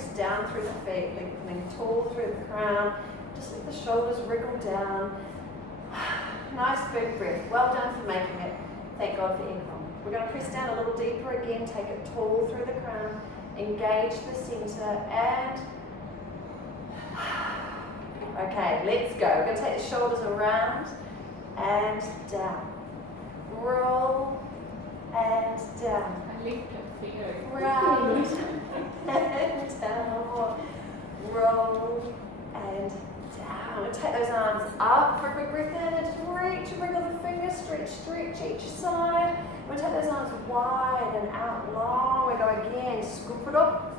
press down through the feet, lengthening tall through the crown. Just let the shoulders wriggle down. Nice big breath. Well done for making it. Thank God for income. We're going to press down a little deeper again. Take it tall through the crown. Engage the center and... Okay, let's go. We're going to take the shoulders around and down. Roll and down. I lift it for you. Round and down. One more. Roll and down. And take those arms up for a big breath in and just reach, wriggle the fingers, stretch each side. We're going to take those arms wide and out long. We go again, scoop it up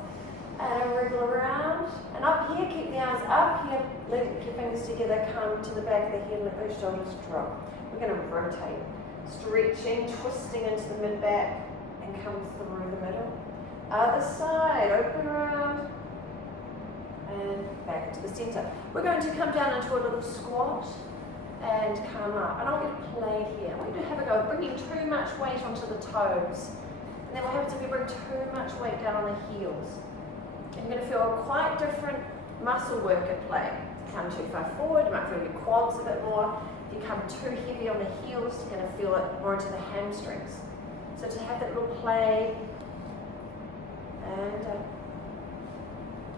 and wriggle around. And up here, keep the arms up here. Let your fingers together, come to the back of the head, let those shoulders drop. We're going to rotate, stretching, twisting into the mid-back and come through the middle. Other side, open around. And back into the center. We're going to come down into a little squat and come up. I don't want you to play here. I want you to have a go, bringing too much weight onto the toes. And then what happens if you bring too much weight down on the heels? You're going to feel quite different muscle work at play. Come too far forward, you might feel your quads a bit more. If you come too heavy on the heels, you're going to feel it more into the hamstrings. So to have that little play, and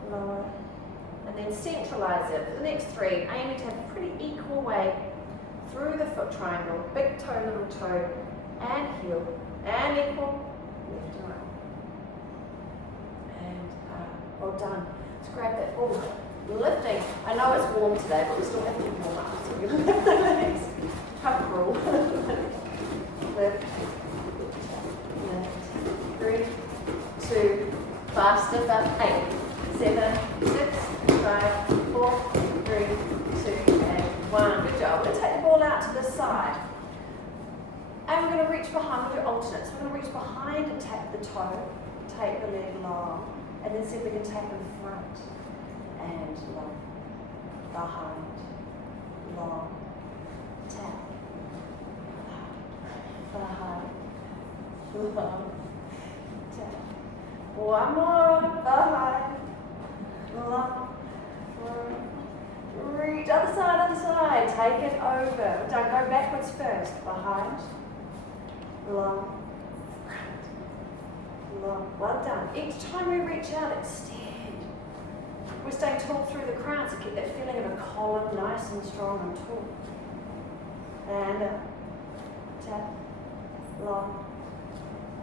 lower. And then centralize it. For the next three, aiming to have a pretty equal weight through the foot triangle, big toe, little toe, and heel, and equal, left and right. And well done. Let's grab that ball. Lifting. I know it's warm today, but we still have to warm up. So we're going to lift the legs. Cup roll. Lift. Lift. 3, 2, faster, about 8, 7, 6, 5, 4, 3, 2, and 1. Good job. We're going to take the ball out to the side. And we're going to reach behind. We'll do alternates. We're going to reach behind and tap the toe. Take the leg long. And then see if we can tap in front. And long. Behind. Long. Tap. Behind. Long. Tap. One more. Behind. Long. Reach. Other side, other side. Take it over. Don't go backwards first. Behind. Long. Front. Long. Well done. Each time we reach out, extend. We're staying tall through the crown, so get that feeling of a column, nice and strong and tall. And tap. Long.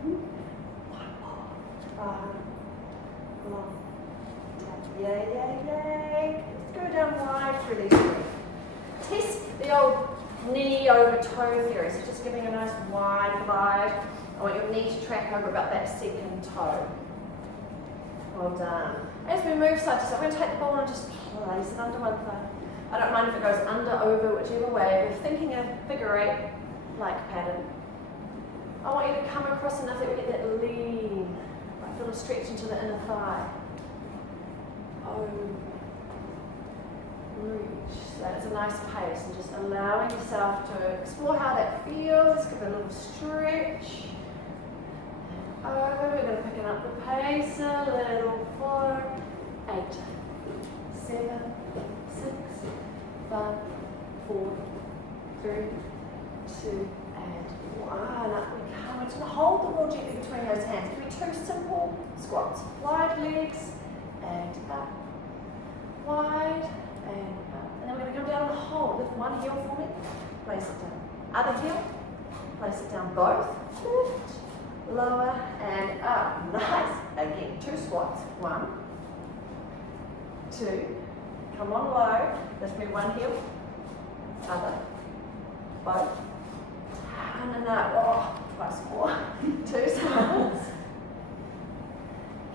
One more. Long. Tap. Yay, yay, yay. Let's go down wide through these three. Test the old knee over toe theory. So just giving a nice wide glide. I want your knee to track over about that second toe. Well done. As we move side to side, we're going to take the ball and just place it under one thigh. I don't mind if it goes under, over, whichever way. We're thinking a figure 8-like pattern. I want you to come across enough that we get that lean. I feel a stretch into the inner thigh. Over. Reach. So that's a nice pace, and just allowing yourself to explore how that feels. Give it a little stretch. And over. We're going to pick up the pace a little. 4, 8, 7, 6, 5, 4, 3, 2, and 1. Up we come. We're just going to hold the ball gently between those hands. It can be 2 simple squats. Wide legs and up. Wide and up. And then we're going to come down and hold. Lift one heel for me. Place it down. Other heel. Place it down both. Lift. Lower and up. Nice. Again, 2 squats. 1, 2. Come on low. Lift me one heel. Other. Both. Down and up. Oh, twice more. 2 sides.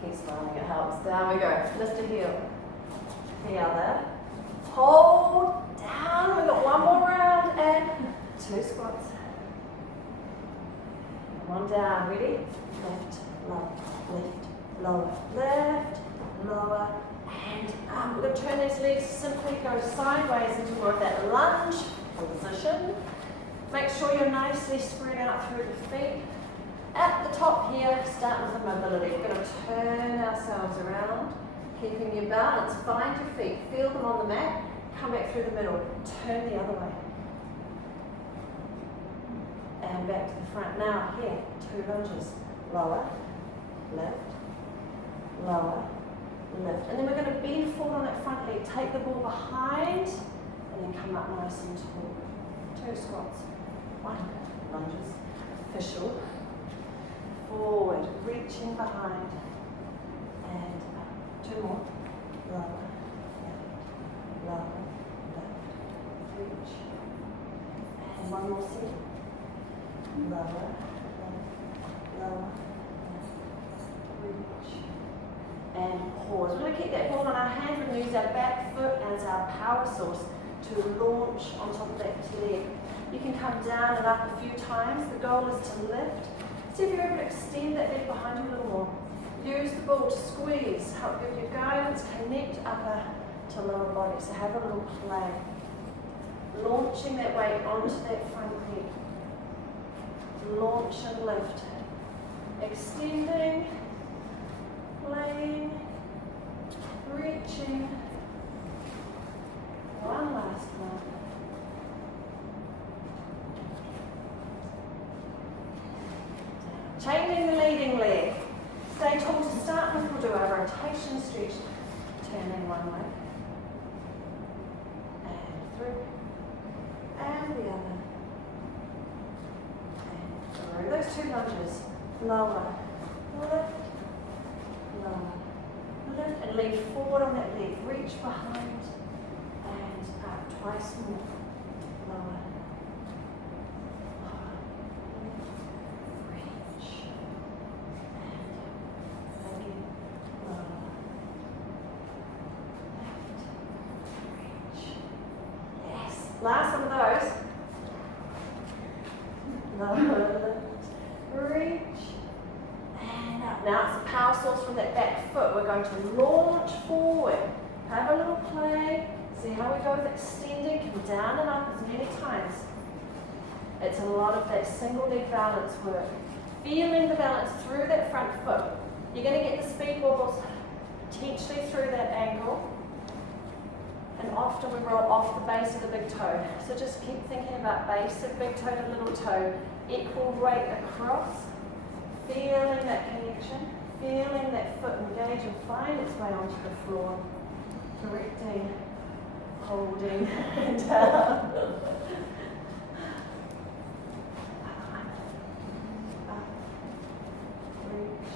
Keep smiling, it helps. Down we go. Lift a heel. The other. Hold down. We've got one more round and 2 squats. One down. Ready? Lift, lower, lift, lower, lift, lower, and up. We're going to turn these legs, simply go sideways into more of that lunge position. Make sure you're nicely spread out through the feet. At the top here, start with the mobility. We're going to turn ourselves around, Keeping your balance, find your feet, feel them on the mat, come back through the middle, turn the other way. And back to the front. Now here, 2 lunges. Lower, lift, lower, lift. And then we're going to bend forward on that front leg, take the ball behind, and then come up nice and tall. 2 squats. 1, lunges, official. Forward, reaching behind, and up. 2 more. Lower, lift, lower, lift, reach. And 1 more set. Lower, lift, lower, lift, reach. And pause. We're going to keep that ball on our hand. We're going to use our back foot as our power source to launch on top of that leg. You can come down and up a few times. The goal is to lift. See if you're able to extend that leg behind you a little more. Use the ball to squeeze, help give you guidance, connect upper to lower body. So have a little play. Launching that weight onto that front leg. Launch and lift. Extending, playing, reaching. One last one. Changing the leading leg. Stay tall to start with. We'll do our rotation stretch. Turning one way. And through. And the other. And through. Those 2 lunges. Lower. Lift. Lower. Lift. And lean forward on that leg. Reach behind. And up. Twice more. Lower. Last one of those. Lower, lift, reach, and up. Now it's the power source from that back foot. We're going to launch forward. Have a little play. See how we go with extending. Come down and up as many times. It's a lot of that single leg balance work. Feeling the balance through that front foot. You're going to get the speed wobbles potentially through that ankle. And often we roll off the base of the big toe. So just keep thinking about base of big toe to little toe. Equal weight across. Feeling that connection. Feeling that foot engage and find its way onto the floor. Correcting. Holding. Down. Up. Reach.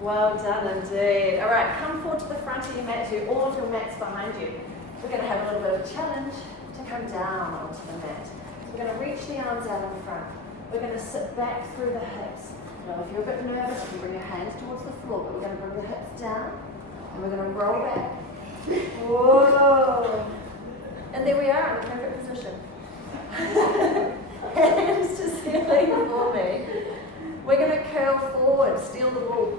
Well done indeed. All right, come forward to the front of your mat, so all of your mats behind you. We're going to have a little bit of a challenge to come down onto the mat. So we're going to reach the arms out in front. We're going to sit back through the hips. Now if you're a bit nervous, you can bring your hands towards the floor, but we're going to bring the hips down and we're going to roll back. Whoa! And there we are in the perfect position. Hands to ceiling for me. We're going to curl forward, steal the ball.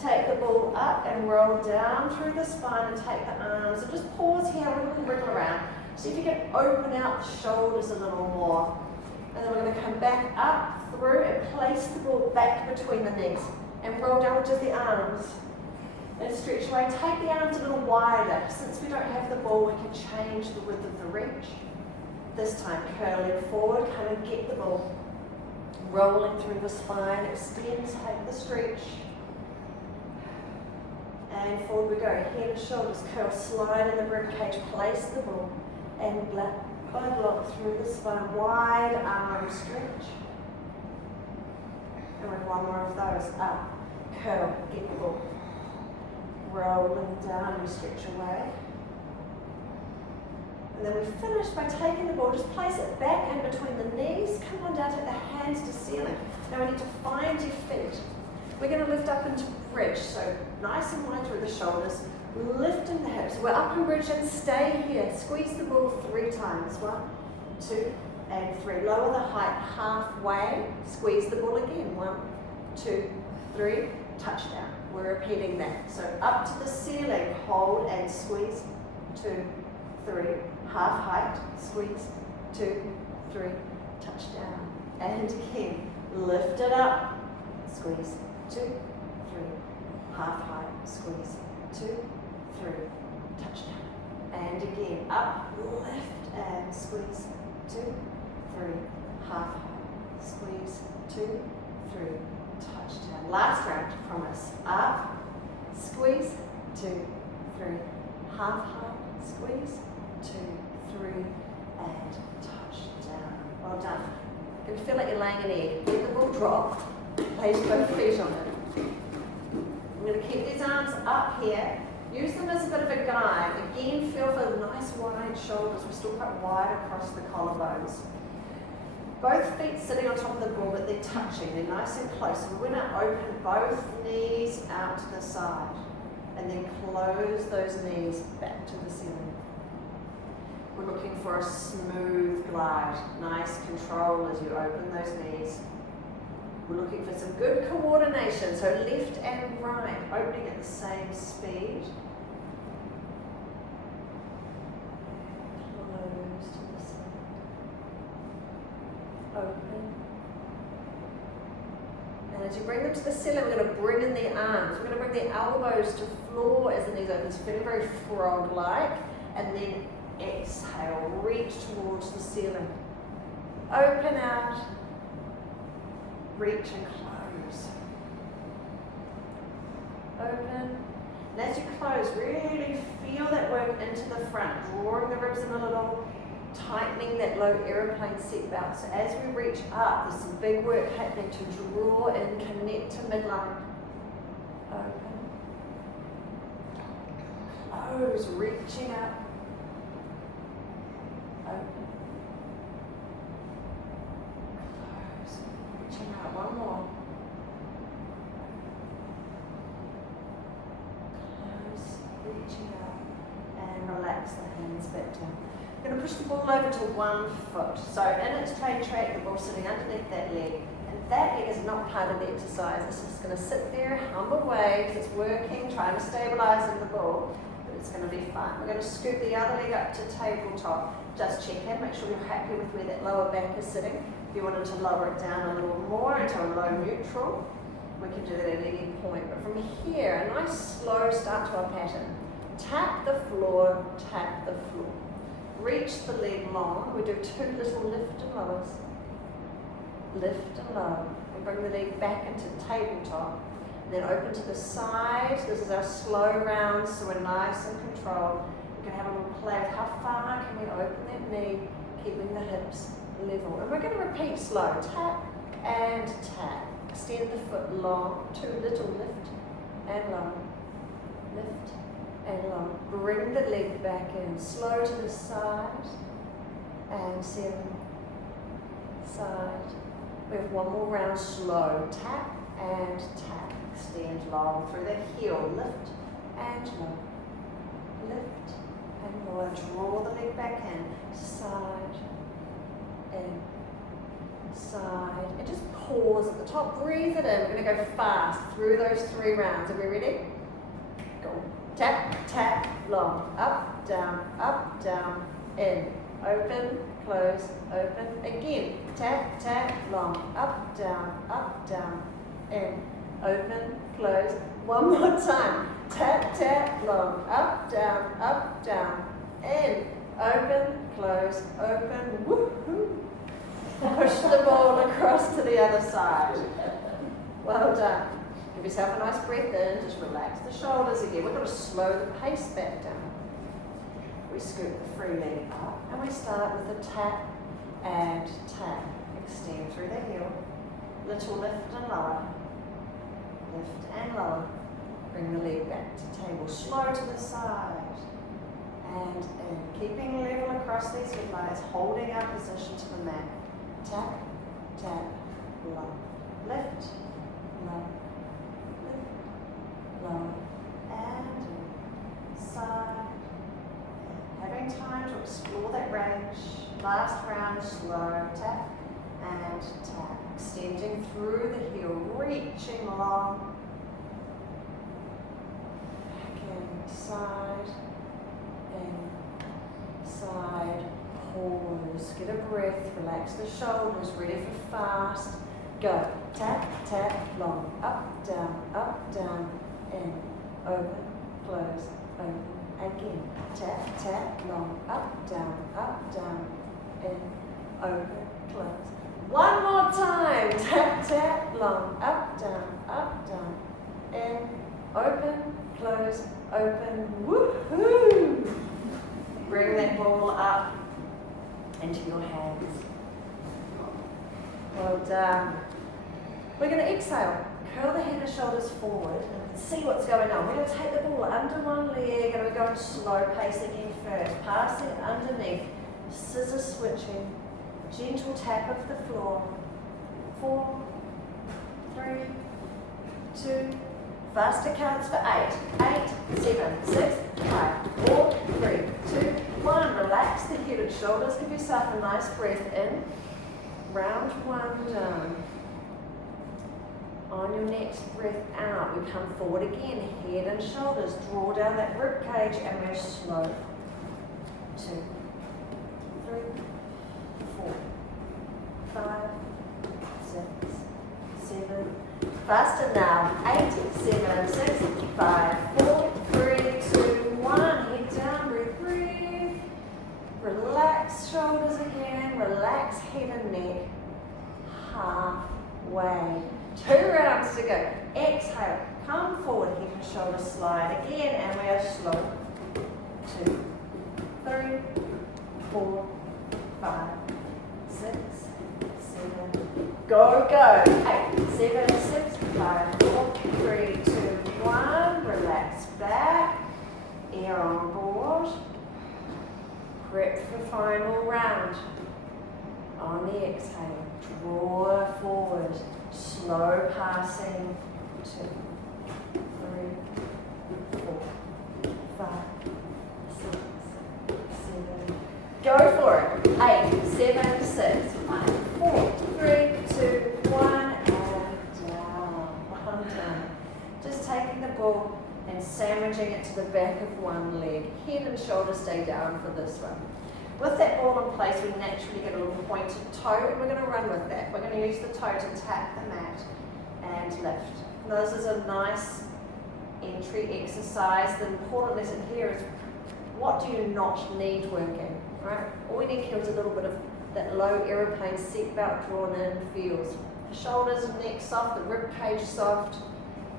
Take the ball up and roll down through the spine and take the arms. And just pause here, a little wriggle around. See if you can open out the shoulders a little more. And then we're going to come back up through and place the ball back between the knees. And roll down to the arms. And stretch away. Take the arms a little wider. Since we don't have the ball, we can change the width of the reach. This time, curling forward, come and get the ball. Rolling through the spine, extend, take the stretch. And forward we go, head and shoulders curl, slide in the ribcage, place the ball, and block by block through the spine, wide arm stretch. And with one more of those, up, curl, get the ball. Rolling down, you stretch away. And then we finish by taking the ball, just place it back in between the knees, come on down, take the hands to ceiling. Now we need to find your feet. We're going to lift up into bridge, so nice and wide through the shoulders, lifting the hips. We're up in bridge and stay here. Squeeze the ball 3 times. 1, 2, and 3. Lower the height halfway. Squeeze the ball again. 1, 2, 3. Touchdown. We're repeating that. So up to the ceiling, hold and squeeze. 2, 3. Half height, squeeze. 2, 3. Touchdown. And again. lift it up, squeeze, 2, 3, half height, squeeze, 2, 3, touchdown. And again, up, lift and squeeze, 2, 3, half height, squeeze, 2, 3, touchdown. Last round, promise, up, squeeze, 2, 3, half height, squeeze, 2, 3, and touchdown. Well done. You can feel like you're laying an egg. Let the ball drop. Place both feet on it. I'm going to keep these arms up here. Use them as a bit of a guide. Again, feel for nice wide shoulders. We're still quite wide across the collarbones. Both feet sitting on top of the ball, but they're touching. They're nice and close. So we're going to open both knees out to the side and then close those knees back to the ceiling. We're looking for a smooth glide, nice control as you open those knees. We're looking for some good coordination, so left and right, opening at the same speed. Close to the side. Open. And as you bring them to the ceiling, we're going to bring in the arms. We're going to bring the elbows to floor as the knees open. So feeling very frog-like, and then exhale, reach towards the ceiling. Open out, reach and close. Open. And as you close, really feel that work into the front, drawing the ribs in a little, tightening that low aeroplane seatbelt. So as we reach up, there's some big work happening to draw and connect to midline. Open. Close, reaching up. Open. Close. Reaching out. One more. Close. Reaching out. And relax the hands back down. We're going to push the ball over to one foot. So in its train track, the ball's sitting underneath that leg. And that leg is not part of the exercise. It's just going to sit there, hum away, because it's working, trying to stabilize in the ball. It's going to be fun. We're going to scoop the other leg up to tabletop. Just check in, make sure you're happy with where that lower back is sitting. If you wanted to lower it down a little more into a low neutral, we can do that at any point. But from here, a nice slow start to our pattern. Tap the floor, tap the floor. Reach the leg long. We do 2 little lift and lowers. Lift and lower. And bring the leg back into tabletop. Then open to the side. This is our slow round, so we're nice and controlled. We can have a little play with how far can we open that knee, keeping the hips level. And we're going to repeat slow. Tap and tap. Extend the foot long. 2 little lift and lower. Lift and lower. Bring the leg back in. Slow to the side. And 7. Side. We have one more round slow. Tap and tap. Extend long through the heel, lift and low, lift and lower. Draw the leg back in, side, and just pause at the top. Breathe it in. We're going to go fast through those 3 rounds. Are we ready? Go. Tap, tap, long, up, down, in, open, close, open. Again, tap, tap, long, up, down, in. Open, close. One more time. Tap, tap, long. Up, down, in. Open, close, open. Woohoo! Push the ball across to the other side. Well done. Give yourself a nice breath in. Just relax the shoulders again. We're going to slow the pace back down. We scoop the free leg up and we start with a tap and tap. Extend through the heel. Little lift and lower. Lift and lower. Bring the leg back to table. Slow to the side. And in. Keeping level across these hip lines. Holding our position to the mat. Tap, tap, low. Lift, low. Lift, low. And in. Side. Having time to explore that range. Last round, slow. Tap and tap. Extending through the heel, reaching long. Back in, side, pause. Get a breath, relax the shoulders, ready for fast. Go. Tap, tap, long. Up, down, in. Open, close, open. Again. Tap, tap, long. Up, down, in. Open, close. One more time. Tap, tap, long. Up, down, in. Open, close, open. Woohoo! Bring that ball up into your hands. Well done. We're going to exhale. Curl the head and shoulders forward and see what's going on. We're going to take the ball under one leg and we're going slow pace again first. Passing it underneath. Scissor switching. Gentle tap of the floor. 4, 3, 2. Faster counts for 8. 8, 7, 6, 5, 4, 3, 2, 1. Relax the head and shoulders. Give yourself a nice breath in. Round one done. On your next breath out, we come forward again. Head and shoulders. Draw down that rib cage and we're slow. 2, 3, 4, 5, 6, 7. Faster now. 8, 7, 6, 5, 4, 3, 2, 1. Head down, breathe. Relax shoulders again. Relax head and neck. Halfway. 2 rounds to go. Exhale. Come forward, head and shoulders slide again, and we are slow. 2, 3, 4, 5, 6, 7. Go, go. 8, 7, 6, 5, 4, 3, 2, 1. Relax back. Air on board. Prep for final round. On the exhale, draw forward. Slow passing. 2, 3, 4, 5, 6, 7. Go for it. 8, 7, 6, 5, 4, 3, 2, 1, and down. Well done. Just taking the ball and sandwiching it to the back of one leg. Head and shoulders stay down for this one. With that ball in place, we naturally get a little pointed toe, and we're going to run with that. We're going to use the toe to tap the mat and lift. Now, this is a nice entry exercise. The important lesson here is, what do you not need working, right? All we need here is a little bit of that low aeroplane seatbelt drawn in feels. The shoulders and neck soft, the rib cage soft,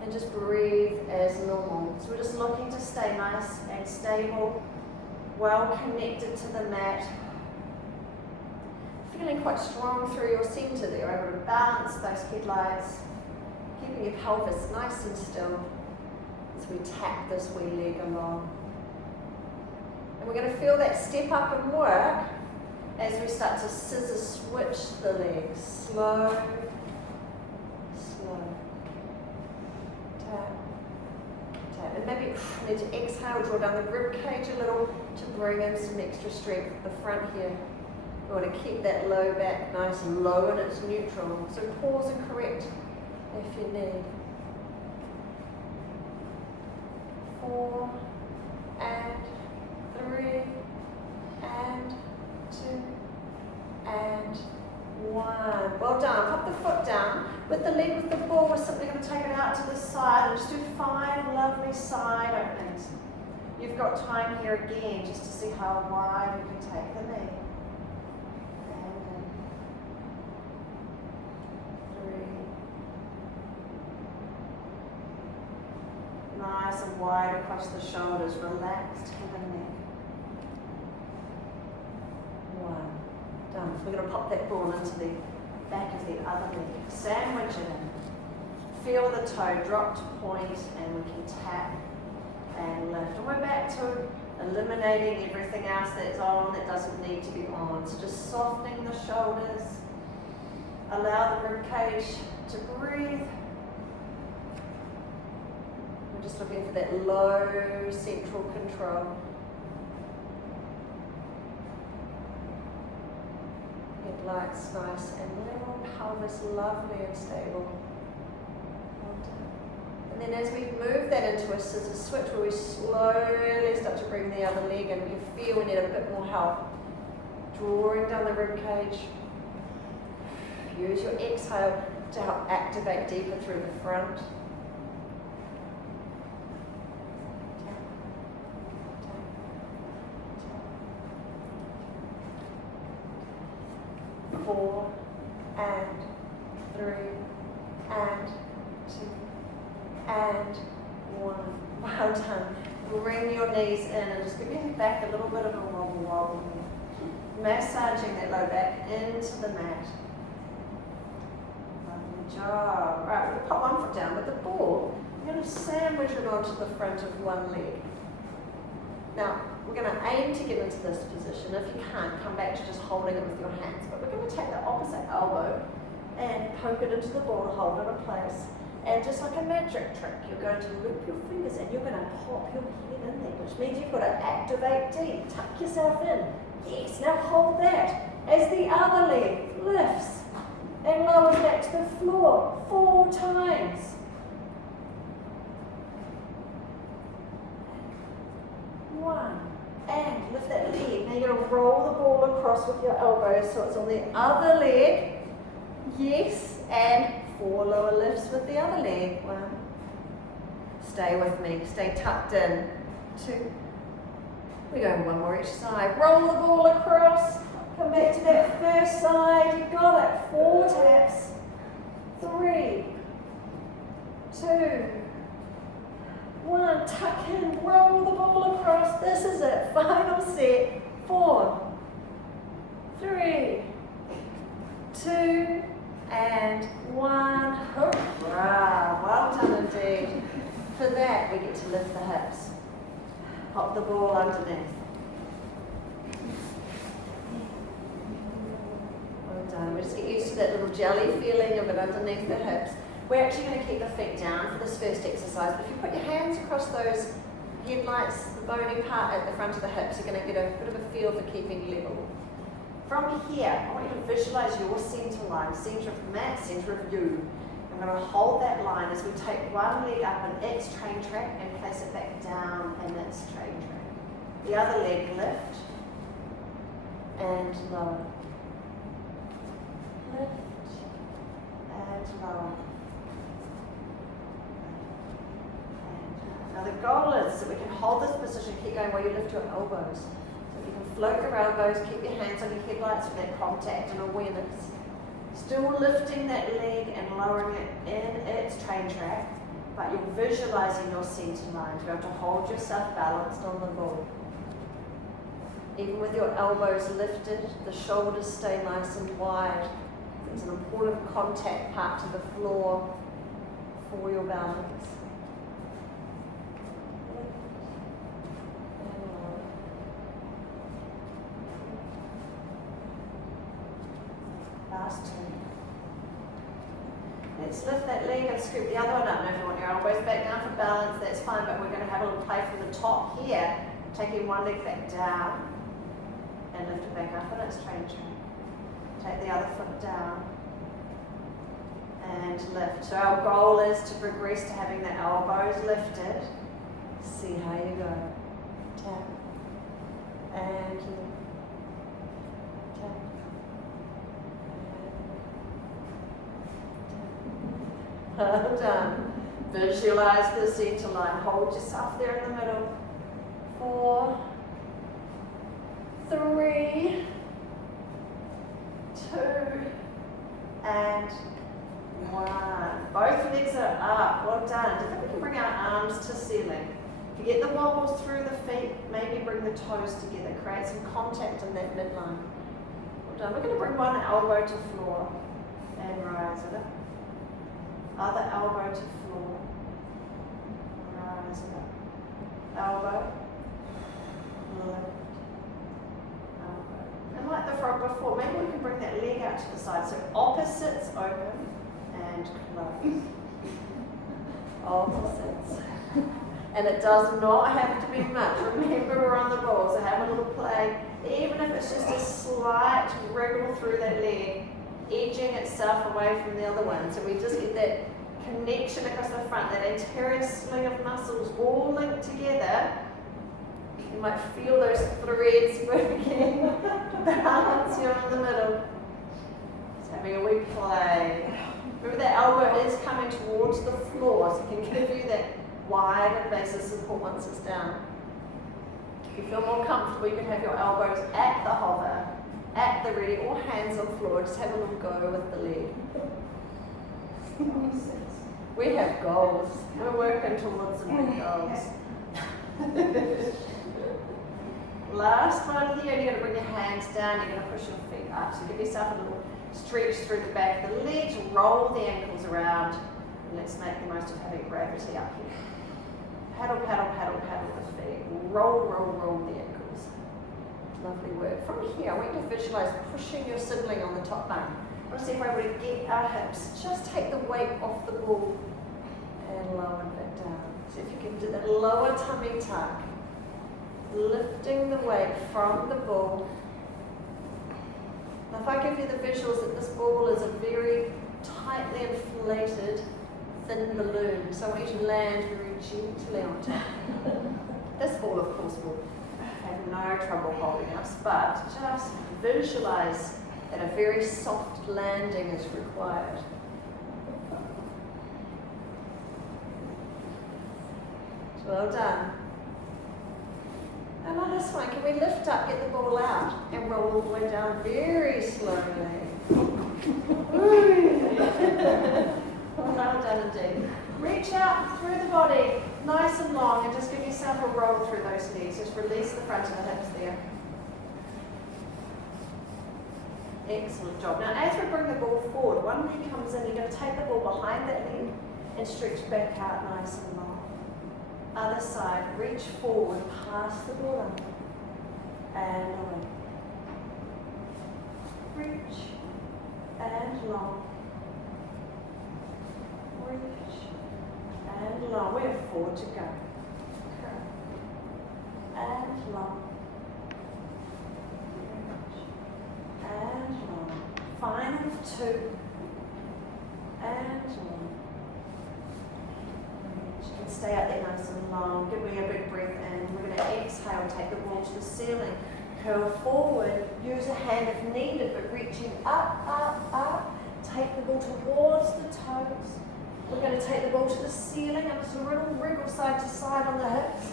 and just breathe as normal. So we're just looking to stay nice and stable, well connected to the mat. Feeling quite strong through your center there, able to balance those headlights, keeping your pelvis nice and still as we tap this wee leg along. And we're going to feel that step up and work as we start to scissor switch the legs. Slow, slow. Tap, tap. And maybe you need to exhale, draw down the rib cage a little to bring in some extra strength at the front here. We want to keep that low back nice and low and it's neutral. So pause and correct if you need. 4 and 3 and 2 and 1. Well done. Pop the foot down. With the leg with the ball, we're simply going to take it out to the side and just do 5 lovely side openings. You've got time here again just to see how wide we can take the knee. And in. 3. Nice and wide across the shoulders, relaxed head and neck. 1. Done. We're going to pop that ball into the back of the other leg. Sandwich it in. Feel the toe drop to point and we can tap and lift. And we're back to eliminating everything else that's on that doesn't need to be on. So just softening the shoulders. Allow the rib cage to breathe. We're just looking for that low central control. Headlights nice and level, pelvis lovely and stable. And then as we move that into a scissor switch where we slowly start to bring the other leg in, you feel we need a bit more help. Drawing down the rib cage. Use your exhale to help activate deeper through the front. 4 and 3 and 2 and 1. Well done. Bring your knees in and just give your back a little bit of a wobble. Massaging that low back into the mat. Lovely job. Right, we're going to pop one foot down with the ball. You're going to sandwich it onto the front of one leg. Now, we're going to aim to get into this position. If you can't, come back to just holding it with your hands. But we're going to take the opposite elbow and poke it into the ball to hold it in place. And just like a magic trick, you're going to loop your fingers and you're going to pop your head in there, which means you've got to activate deep. Tuck yourself in. Yes, now hold that as the other leg lifts and lowers back to the floor 4 times. 1, and lift that leg. Now you're going to roll the ball across with your elbows so it's on the other leg. Yes, and 4 lower lifts with the other leg. 1. Stay with me. Stay tucked in. 2. We're going 1 more each side. Roll the ball across. Come back to that first side. You got it. 4 taps. 3, 2, 1. Tuck in. Roll the ball across. This is it. Final set. 4, 3, 2, and 1. Hurrah! Well done indeed. For that, we get to lift the hips. Pop the ball underneath. Well done. We just get used to that little jelly feeling of it underneath the hips. We're actually going to keep the feet down for this first exercise, but if you put your hands across those headlights, the bony part at the front of the hips, you're going to get a bit of a feel for keeping level. From here, I want you to visualize your center line, center of the mat, center of you. I'm going to hold that line as we take one leg up in its train track and place it back down in its train track. The other leg lift and lower. Lift and lower. Now the goal is that we can hold this position, keep going while you lift your elbows. So you can float your elbows, keep your hands on your headlights for that contact and awareness. Still lifting that leg and lowering it in its train track, but you're visualizing your center line to be able to hold yourself balanced on the ball. Even with your elbows lifted, the shoulders stay nice and wide. It's an important contact part to the floor for your balance. Last 2. Let's lift that leg and scoop the other one up. Now if you want your elbows back down for balance, that's fine, but we're going to have a little play from the top here, taking one leg back down and lift it back up in its train track. Take the other foot down and lift. So our goal is to progress to having the elbows lifted. See how you go. Tap and lift. Tap. Well done. Visualize the center line. Hold yourself there in the middle. 4, 3, 2, and 1. Both legs are up. Well done. I think we can bring our arms to ceiling. If you get the wobbles through the feet, maybe bring the toes together. Create some contact in that midline. Well done. We're going to bring one elbow to floor and rise it up. Other elbow to floor. Rise it up. Elbow. Lift. Elbow. And like the frog before, maybe we can bring that leg out to the side. So opposites open and close. Opposites. And it does not have to be much. Remember, we're on the ball, so have a little play. Even if it's just a slight wriggle through that leg, edging itself away from the other one. So we just get that connection across the front, that anterior sling of muscles all linked together. You might feel those threads working to balance you in the middle. Just having a wee play. Remember that elbow is coming towards the floor, so it can give you that wider base of support once it's down. If you feel more comfortable, you can have your elbows at the hover, at the ready, or hands on floor. Just have a little go with the leg. We have goals. We're working towards some big goals. Last part of the yoga, you're going to bring your hands down, you're going to push your feet up. So give yourself a little stretch through the back of the legs, roll the ankles around, and let's make the most of having gravity up here. Paddle, paddle, paddle, paddle the feet. Roll, roll, roll the ankles. Lovely work. From here, I want you to visualize pushing your sibling on the top bone. I want to see if we're able to get our hips. Just take the weight off the ball and lower it back down. So if you can do that lower tummy tuck, lifting the weight from the ball. Now if I give you the visuals that this ball is a very tightly inflated, thin balloon, so I want you to land very gently on top. This ball, of course, will have no trouble holding us, but just visualize that a very soft landing is required. Well done. And on this one, can we lift up, get the ball out, and roll all the way down very slowly? Well done indeed. Reach out through the body, nice and long, and just give yourself a roll through those knees. Just release the front of the hips there. Excellent job. Now as we bring the ball forward, one leg comes in, you're going to take the ball behind that leg and stretch back out nice and long. Other side, reach forward, pass the ball under, and away. Reach, and long. Reach, and long. We have 4 to go. And long. Reach, and long. Final 2, and long. And stay out there nice and long. Give me a big breath in. We're going to exhale, take the ball to the ceiling. Curl forward, use a hand if needed, but reaching up, up, up. Take the ball towards the toes. We're going to take the ball to the ceiling, and just a little wriggle side to side on the hips.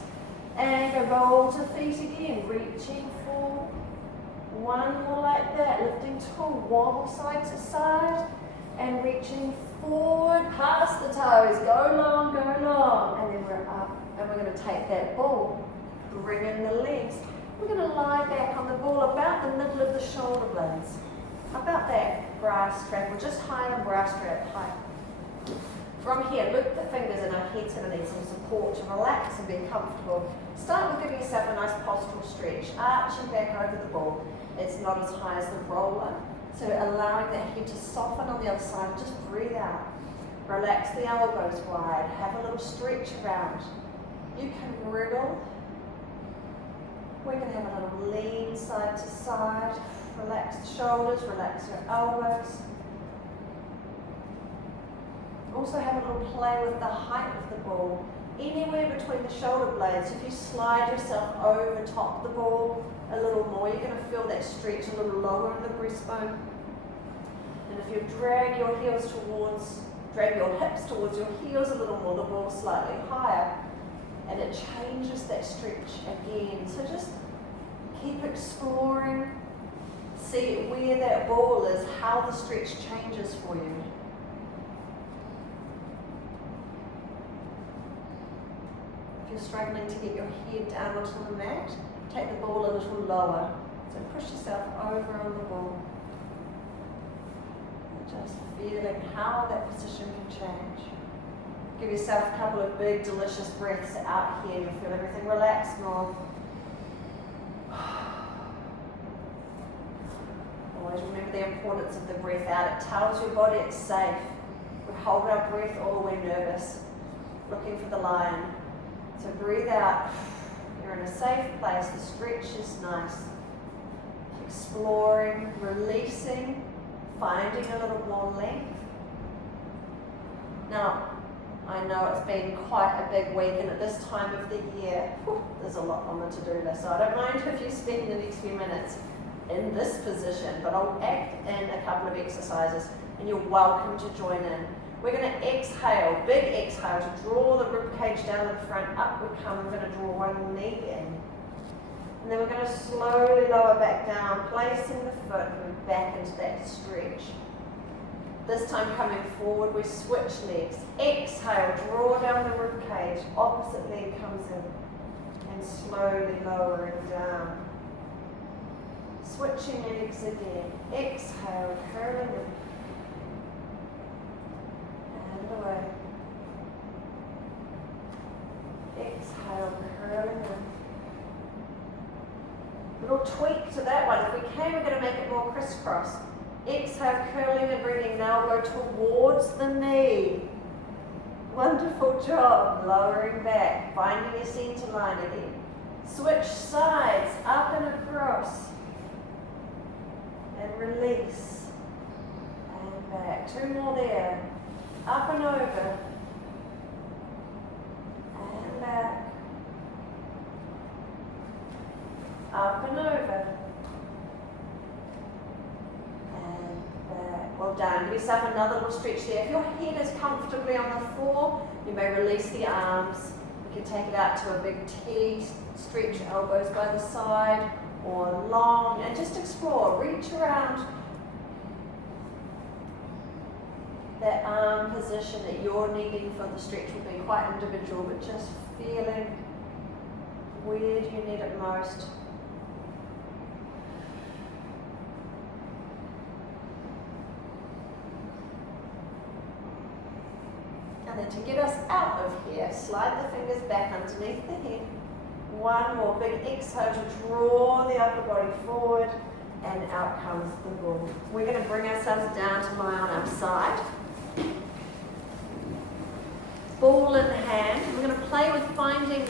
And go roll to feet again, reaching forward. One more like that, lifting tall, wobble side to side, and reaching forward, past the toes, go long, and then we're up, and we're going to take that ball, bring in the legs. We're going to lie back on the ball about the middle of the shoulder blades, about that bra strap, or just higher than bra strap height. From here, loop the fingers in our heads, and need some support to relax and be comfortable. Start with giving yourself a nice postural stretch, arching back over the ball. It's not as high as the roller, so allowing the head to soften on the other side. Just breathe out. Relax the elbows wide. Have a little stretch around. You can wriggle. We can have a little lean side to side. Relax the shoulders, relax your elbows. Also have a little play with the height of the ball. Anywhere between the shoulder blades. If you slide yourself over top the ball a little more, you're going to feel that stretch a little lower in the breastbone. And if you drag your hips towards your heels a little more, the ball slightly higher, and it changes that stretch again. So just keep exploring, see where that ball is, how the stretch changes for you. If you're struggling to get your head down onto the mat, take the ball a little lower. So push yourself over on the ball. Just feeling how that position can change. Give yourself a couple of big, delicious breaths out here. You'll feel everything relax more. Always remember the importance of the breath out. It tells your body it's safe. We hold our breath or we're nervous, looking for the lion. So breathe out. You're in a safe place. The stretch is nice. Exploring, releasing, finding a little more length. Now, I know it's been quite a big week, and at this time of the year, there's a lot on the to-do list. So I don't mind if you spend the next few minutes in this position, but I'll add in a couple of exercises and you're welcome to join in. We're going to exhale, big exhale to draw the rib cage down to the front. Up we come. We're going to draw one knee in. And then we're going to slowly lower back down, placing the foot and back into that stretch. This time coming forward, we switch legs. Exhale, draw down the rib cage. Opposite leg comes in. And slowly lowering down. Switching legs again. Exhale, curling in. And away. Exhale, curling in. Little tweak to that one. If we can, we're going to make it more crisscross. Exhale, curling and bringing the elbow towards the knee. Wonderful job. Lowering back, finding your center line again. Switch sides, up and across. And release. And back. Two more there. Up and over. And back. Up and over. And back. Well done. Give yourself another little stretch there. If your head is comfortably on the floor, you may release the arms. You can take it out to a big T, stretch elbows by the side or long, and just explore. Reach around that arm position that you're needing for the stretch will be quite individual, but just feeling where do you need it most. And then to get us out of here, slide the fingers back underneath the head. One more big exhale to draw the upper body forward, and out comes the ball. We're going to bring ourselves down to lie on our side. Ball in hand. We're going to play with finding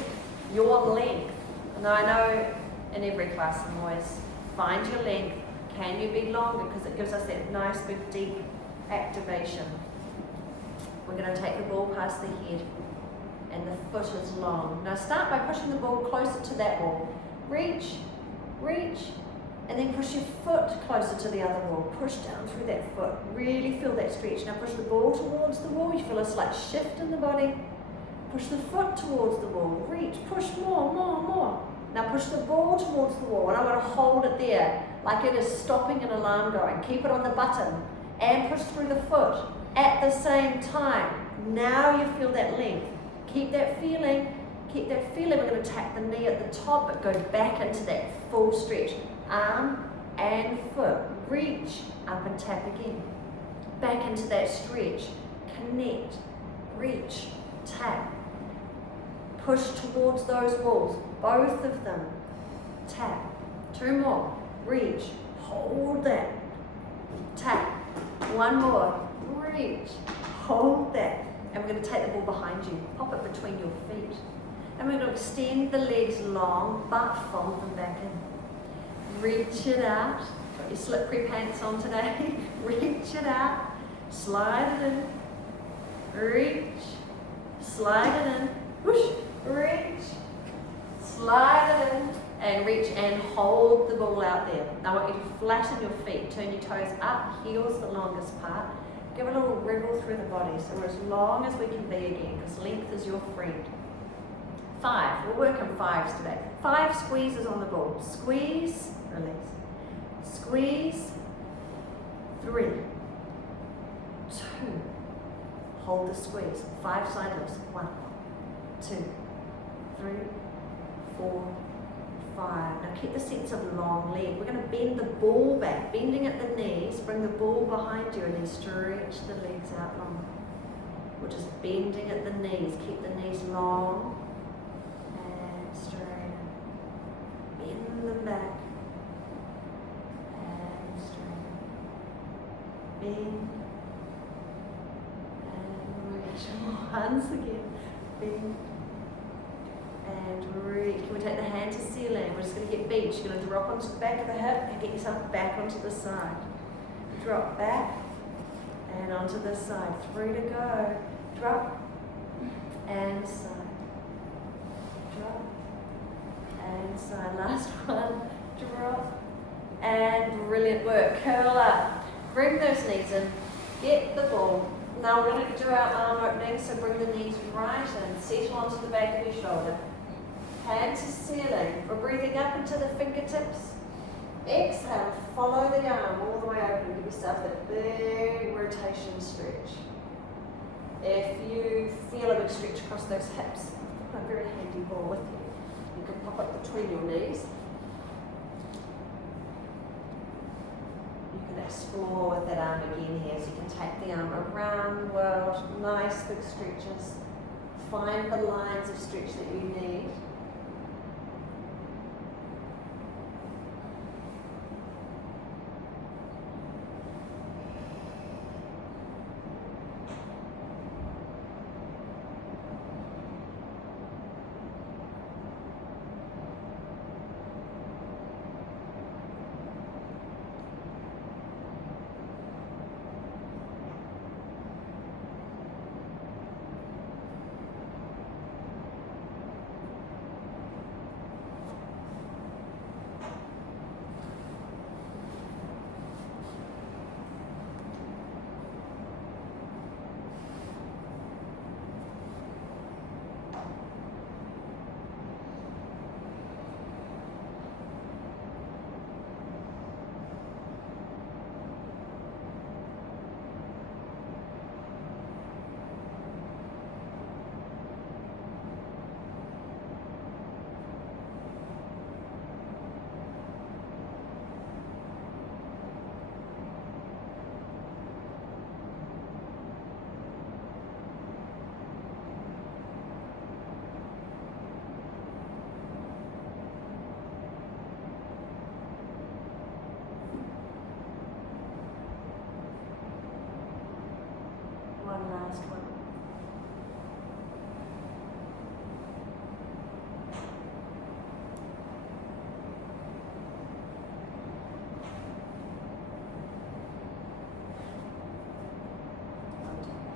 your length. And I know in every class I'm always find your length. Can you be longer? Because it gives us that nice big deep activation. We're going to take the ball past the head, and the foot is long. Now start by pushing the ball closer to that wall. Reach, reach, and then push your foot closer to the other wall. Push down through that foot. Really feel that stretch. Now push the ball towards the wall. You feel a slight shift in the body. Push the foot towards the wall. Reach, push more, more, more. Now push the ball towards the wall, and I want to hold it there like it is stopping an alarm going. Keep it on the button and push through the foot at the same time. Now you feel that length. Keep that feeling. Keep that feeling. We're going to tap the knee at the top, but go back into that full stretch. Arm and foot. Reach up and tap again. Back into that stretch. Connect. Reach. Tap. Push towards those walls. Both of them. Tap. Two more. Reach. Hold that. Tap. One more. Reach. Hold that. And we're going to take the ball behind you. Pop it between your feet. And we're going to extend the legs long, but fold them back in. Reach it out. Got your slippery pants on today. Reach it out. Slide it in. Reach. Slide it in. Push. Reach. Slide it in. And reach and hold the ball out there. Now I want you to flatten your feet. Turn your toes up. Heels the longest part. Give a little wriggle through the body. So we're as long as we can be again, because length is your friend. 5. We'll work on 5s today. 5 squeezes on the ball. Squeeze, release. Squeeze. 3. 2. Hold the squeeze. 5 side lifts. 1, 2, 3, 4, 5. Now keep the sense of long leg. We're going to bend the ball back, bending at the knees, bring the ball behind you, and then stretch the legs out long. We're just bending at the knees. Keep the knees long and straight. Bend them back and straight. Bend and reach. Once again, bend and reach. Can we take the hand to ceiling? We're just going to get beach. You're going to drop onto the back of the hip and get yourself back onto the side. Drop back and onto the side. 3 to go. Drop and side. Drop and side. Last one. Drop and brilliant work. Curl up. Bring those knees in. Get the ball. Now we're going to do our arm opening, so bring the knees right in, settle onto the back of your shoulder. Hand to ceiling. We're breathing up into the fingertips. Exhale, follow the arm all the way open. Give yourself that big rotation stretch. If you feel a big stretch across those hips, a very handy ball with you. You can pop it between your knees. You can explore with that arm again here, so you can take the arm around the world, nice big stretches. Find the lines of stretch that you need. One last one.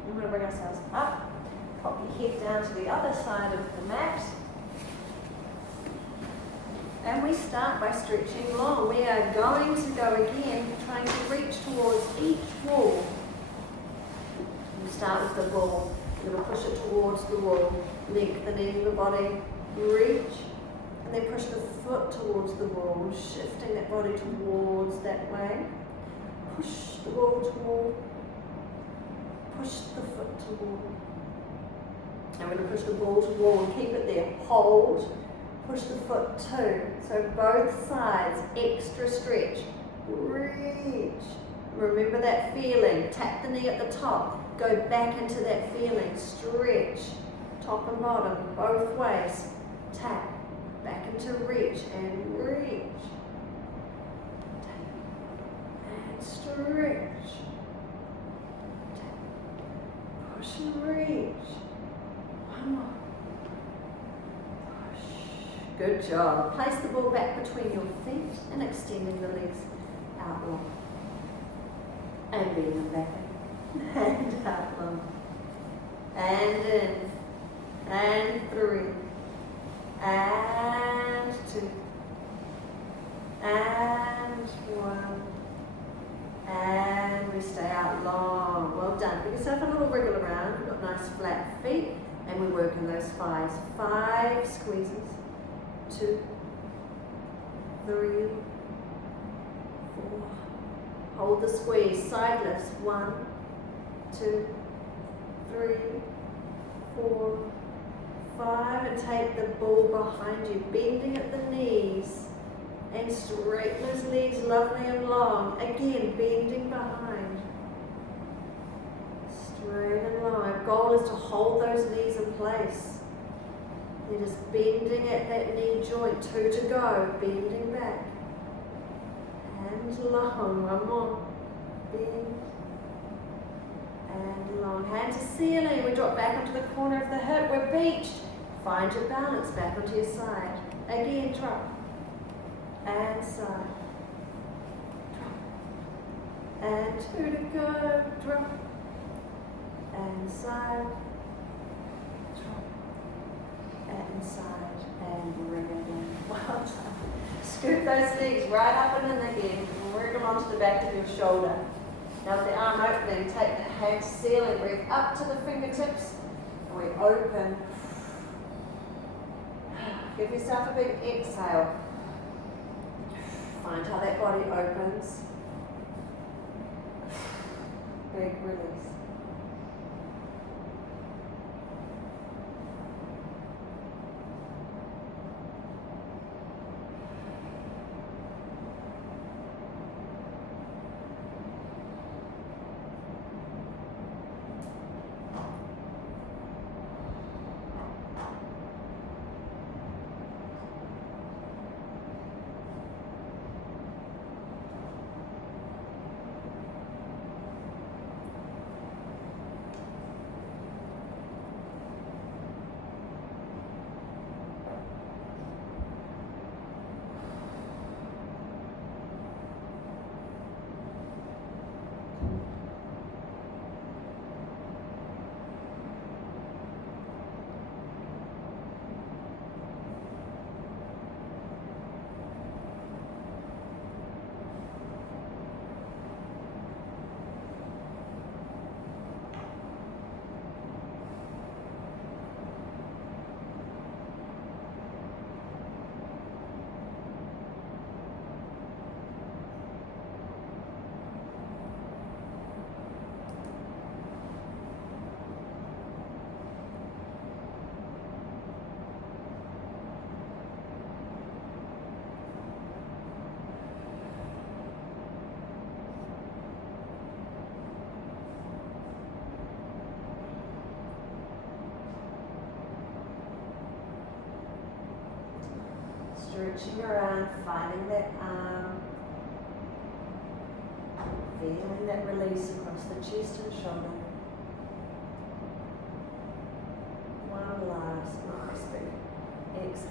We're going to bring ourselves up, pop your head down to the other side of the mat. And we start by stretching long. We are going to go again, trying to reach towards each wall. We start with the ball. We're going to push it towards the wall. Lengthening the body, reach, and then push the foot towards the wall, shifting that body towards that way. Push the wall toward. Push the foot toward. And we're going to push the ball to wall and keep it there. Hold. Push the foot too. So both sides, extra stretch. Reach. Remember that feeling. Tap the knee at the top. Go back into that feeling. Stretch. Top and bottom, both ways. Tap. Back into reach and reach. Tap. And stretch. Tap. Push and reach. One more. Good job. Place the ball back between your feet and extending the legs out long. And bring them back in. And out long. And in. And 3. And 2. And 1. And we stay out long. Well done. Give yourself a little wriggle around. We've got nice flat feet. And we work in those 5s. 5 squeezes. 2, 3, 4. Hold the squeeze. Side lifts. 1, 2, 3, 4, 5. And take the ball behind you, bending at the knees. And straighten those legs lovely and long. Again, bending behind. Straight and long. Our goal is to hold those knees in place. You're just bending at that knee joint. 2 to go. Bending back. And long. One more. Bend. And long. Hand to ceiling. We drop back onto the corner of the hip. We're beached. Find your balance back onto your side. Again, drop. And side. Drop. And 2 to go. Drop. And side. Inside and bring it in. Well done. Scoop those legs right up and in again. Work them onto the back of your shoulder. Now with the arm opening, take the hands, ceiling, breathe up to the fingertips, and we open. Give yourself a big exhale. Find how that body opens. Big release. Stretching around, finding that arm, feeling that release across the chest and shoulder. One last nice big exhale.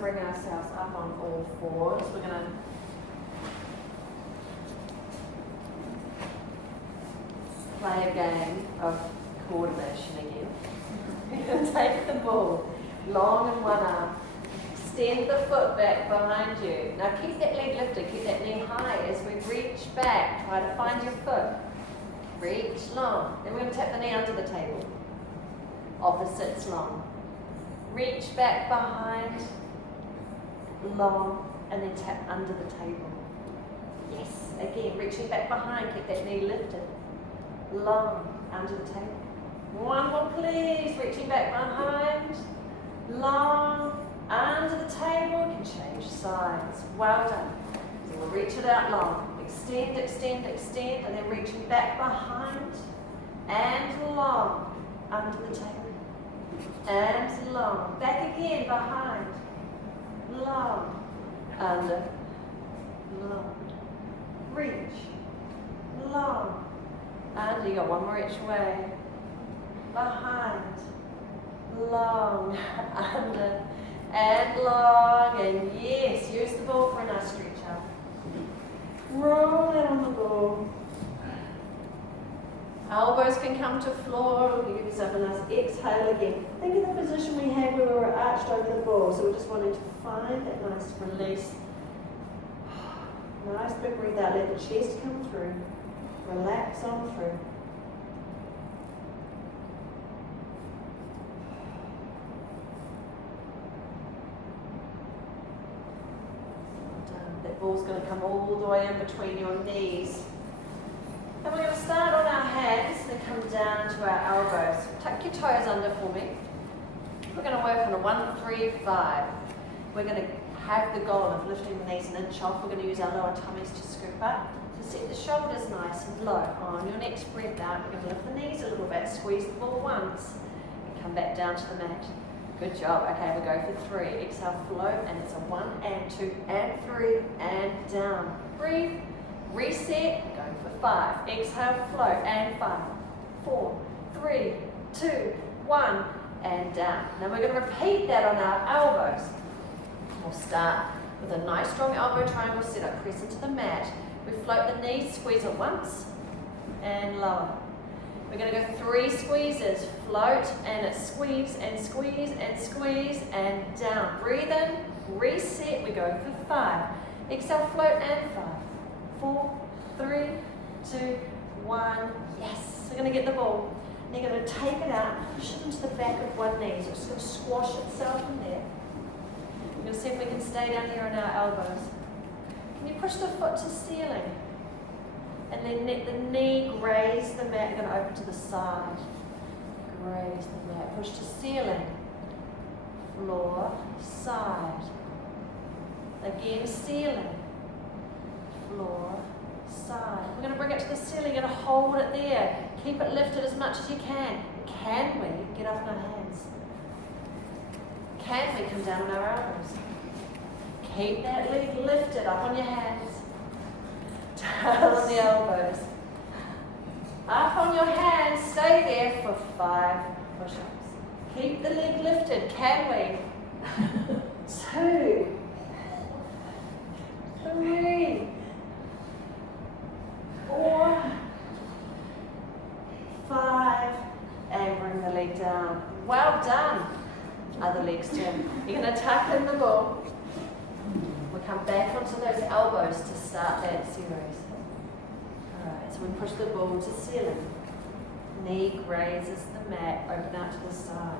Bring ourselves up on all fours. We're going to play a game of coordination again. We're going to take the ball long in one arm, extend the foot back behind you. Now keep that leg lifted, keep that knee high as we reach back. Try to find your foot. Reach long. Then we're going to tap the knee under the table. Opposites long. Reach back behind. Long, and then tap under the table. Yes, again, reaching back behind, keep that knee lifted. Long, under the table. One more please, reaching back behind. Long, under the table, you can change sides. Well done. So we'll reach it out long. Extend, extend, extend, and then reaching back behind. And long, under the table. And long, back again, behind. Long, under, long, reach, long, under, you got one more each way, behind, long, under, and long, and yes, use the ball for a nice stretch up. Roll it on the ball. Elbows can come to floor. Give yourself a nice exhale again. Think of the position we had where we were arched over the ball. So we're just wanting to find that nice release. Nice big breathe out. Let the chest come through. Relax on through. That ball's going to come all the way in between your knees. And we're going to start on our hands and come down to our elbows. Tuck your toes under for me. We're going to work on a 1, 3, 5. We're going to have the goal of lifting the knees an inch off. We're going to use our lower tummies to scoop up. So set the shoulders nice and low. On your next breath out, we're going to lift the knees a little bit. Squeeze the ball once. And come back down to the mat. Good job. Okay, we'll go for 3. Exhale, float. And it's a 1 and 2 and 3 and down. Breathe. Reset. Going for 5. Exhale, float. And 5, 4, 3, 2, 1. And down. Now we're going to repeat that on our elbows. We'll start with a nice strong elbow triangle setup. Press into the mat. We float the knees, squeeze it once, and lower. We're going to go 3 squeezes. Float, and it's squeeze, and squeeze, and squeeze, and down. Breathe in, reset. We go for 5. Exhale, float, and 5. 4, 3, 2, 1. Yes. We're going to get the ball. And you're going to take it out, push it into the back of one knee. So it's just going to squash itself in there. We're going to see if we can stay down here on our elbows. Can you push the foot to ceiling? And then let the knee graze the mat. You're going to open to the side. Graze the mat. Push to ceiling. Floor, side. Again, ceiling. Floor, side. We're going to bring it to the ceiling. You're going to hold it there. Keep it lifted as much as you can. Can we get off our hands? Can we come down on our elbows? Keep that leg lifted up on your hands. Down on the elbows. Up on your hands. Stay there for 5 push-ups. Keep the leg lifted. Can we? 2, 3, 4, 5, and bring the leg down. Well done. Other legs turn. You're going to tuck in the ball. We'll come back onto those elbows to start that series. Alright, so we push the ball to ceiling. Knee grazes the mat, open out to the side.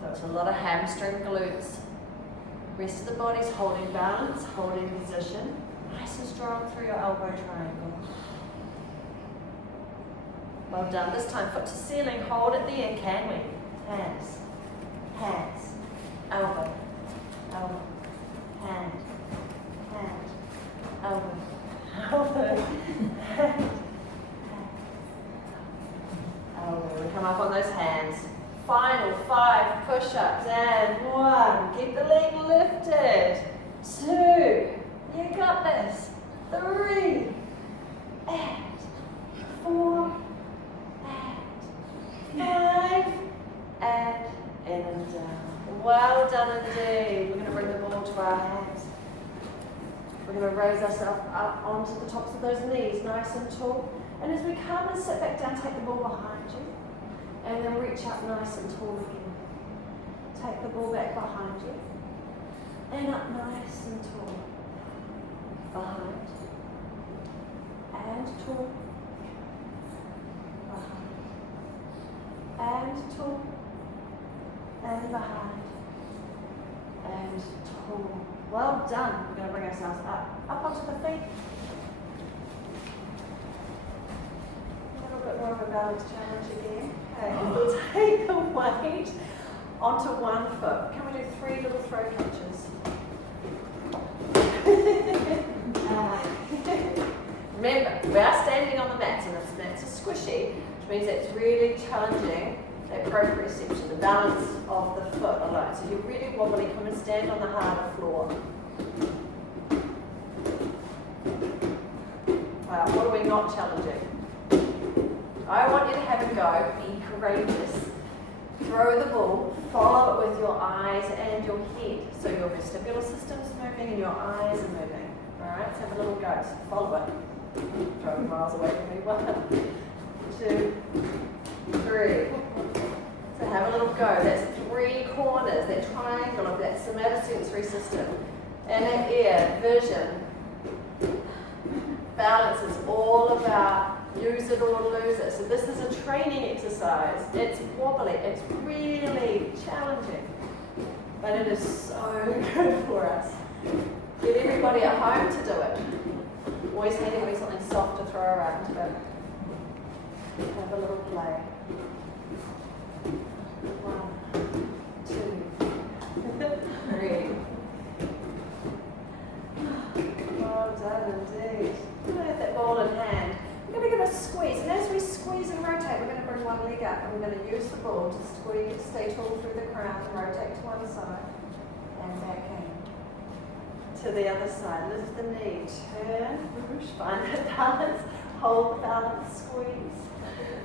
So it's a lot of hamstring glutes. Rest of the body's holding balance, holding position. Nice and strong through your elbow triangle. Well done. This time, foot to ceiling, hold it there, can we? Hands, hands, elbow, elbow, hand, hand, elbow, elbow, hand, elbow. We come up on those hands. Final 5 push-ups, and 1. Keep the leg lifted. 2. You got this. 3. And 4. And 5. And in and down. Well done indeed. We're going to bring the ball to our hands. We're going to raise ourselves up onto the tops of those knees, nice and tall. And as we come and sit back down, take the ball behind you. And then reach up nice and tall again. Take the ball back behind you. And up nice and tall. Behind. And tall. Behind. And tall. And behind. And tall. Well done. We're going to bring ourselves up onto the feet. A little bit more of a balance challenge again. Okay, we'll take the weight onto one foot. Can we do 3 little throw catches? Remember, we are standing on the mats, and the mats are squishy, which means it's really challenging that proprioception, the balance of the foot alone. So if you're really wobbly, come and stand on the harder floor. Wow, what are we not challenging? I want you to have a go, be courageous. Throw the ball, follow it with your eyes and your head. So your vestibular system's moving and your eyes are moving. Alright, let's have a little go. So follow it. Throw it miles away from me. 1, 2, 3. So have a little go. That's 3 corners, that triangle of that somatosensory system. And that ear, vision. Balance is all about use it or lose it. So this is a training exercise. It's wobbly. It's really challenging. But it is so good for us. Get everybody at home to do it. Always handy having something soft to throw around. But have a little play. 1, 2, 3. Well done indeed. I'm going to have that ball in hand. We're going to give a squeeze, and as we squeeze and rotate, we're going to bring one leg up, and we're going to use the ball to squeeze, stay tall through the crown, and rotate to one side, and back in. To the other side, lift the knee, turn, find that balance, hold the balance, squeeze,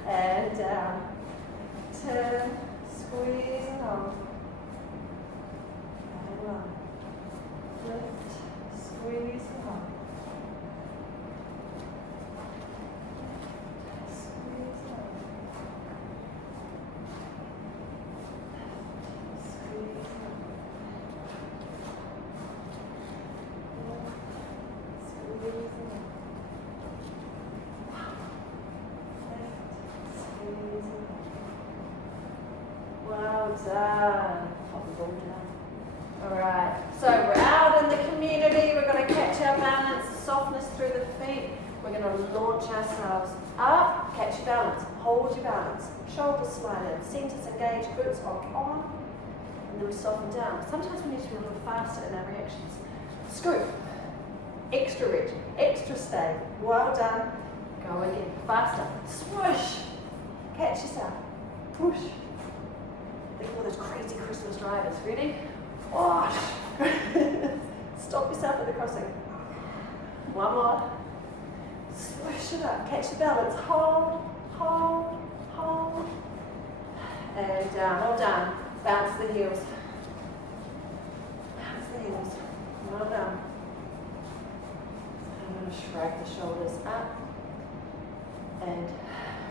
and down, turn, squeeze and hold, and 1, Lift, squeeze and up. Squeeze and up. Squeeze and up. Squeeze and up. Well done. Pop the ball down. Alright, so we're out in the community. We're going to catch our balance, softness through the feet. We're going to launch ourselves up, catch your balance, hold your balance. Shoulders slide in, centers engage, glutes lock on, and then we soften down. Sometimes we need to be a little faster in our reactions. Scoop, extra reach, extra stay. Well done. Go again, faster. Swoosh. Catch yourself. Push. Think of all those crazy Christmas drivers. Ready? Wash. Stop yourself at the crossing. One more. Swoosh it up. Catch your balance. Hold, hold, hold. And down. Well done. Bounce the heels. Bounce the heels. Well done. I'm going to shrug the shoulders up. And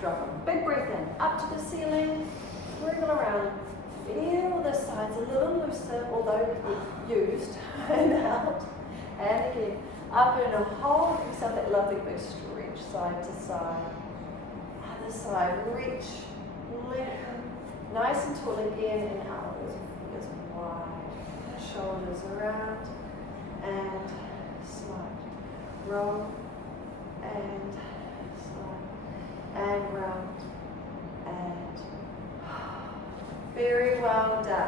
drop them. Big breath in. Up to the ceiling. Wriggle around. Feel the sides a little looser, although used. And out. And again. Up and hold. Give yourself that lovely big stretch side to side. Other side. Reach. Lengthen. Nice and tall again. And elbows and fingers wide. Shoulders around. And slide. Roll. And and round, and very well done.